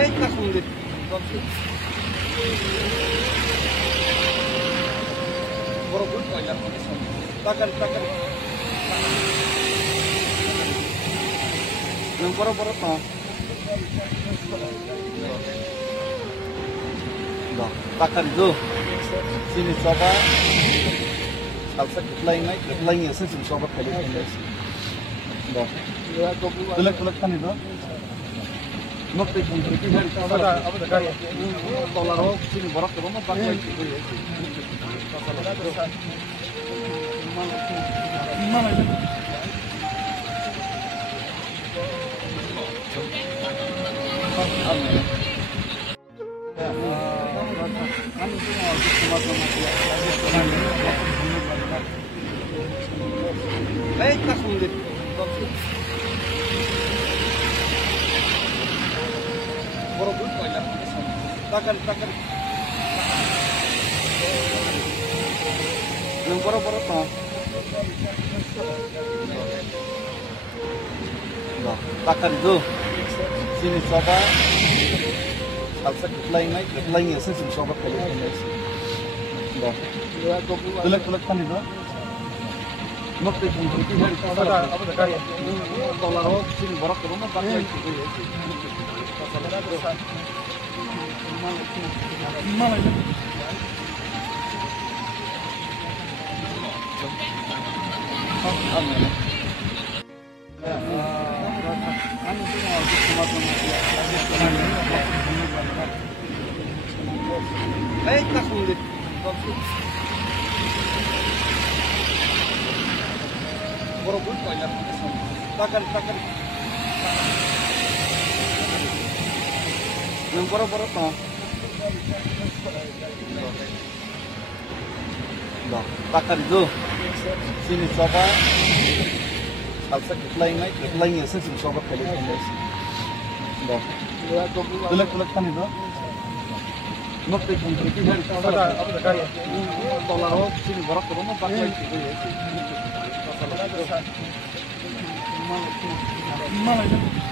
এই তা সুন্দর বড় বড় কয়লা টাকার টাকার বড় বড় তো টাকার দো sini coba salsa ketlainya sini coba kali ini dah tulak kan itu nokte pun terus hari apa dah kaya dolar sini barak tu rumah pakai itu ya mana ini baik tak sulit boro-boro banyak takkan yang boro-boro tuh takkan tuh sini coba salsa ketlainya sini coba kali ini tulak kan itu nokte pun terus hari apa dah kaya dolar sini barak tu rumah pakai itu ya mana ini baik tak sulit boro-boro banyak takkan yang boro-boro tuh takkan itu sini coba salsa ketlainya sini coba kali ini tulak kan itu nokte pun terus hari apa dah kaya dolar sini barak tu rumah pakai itu ya mana ini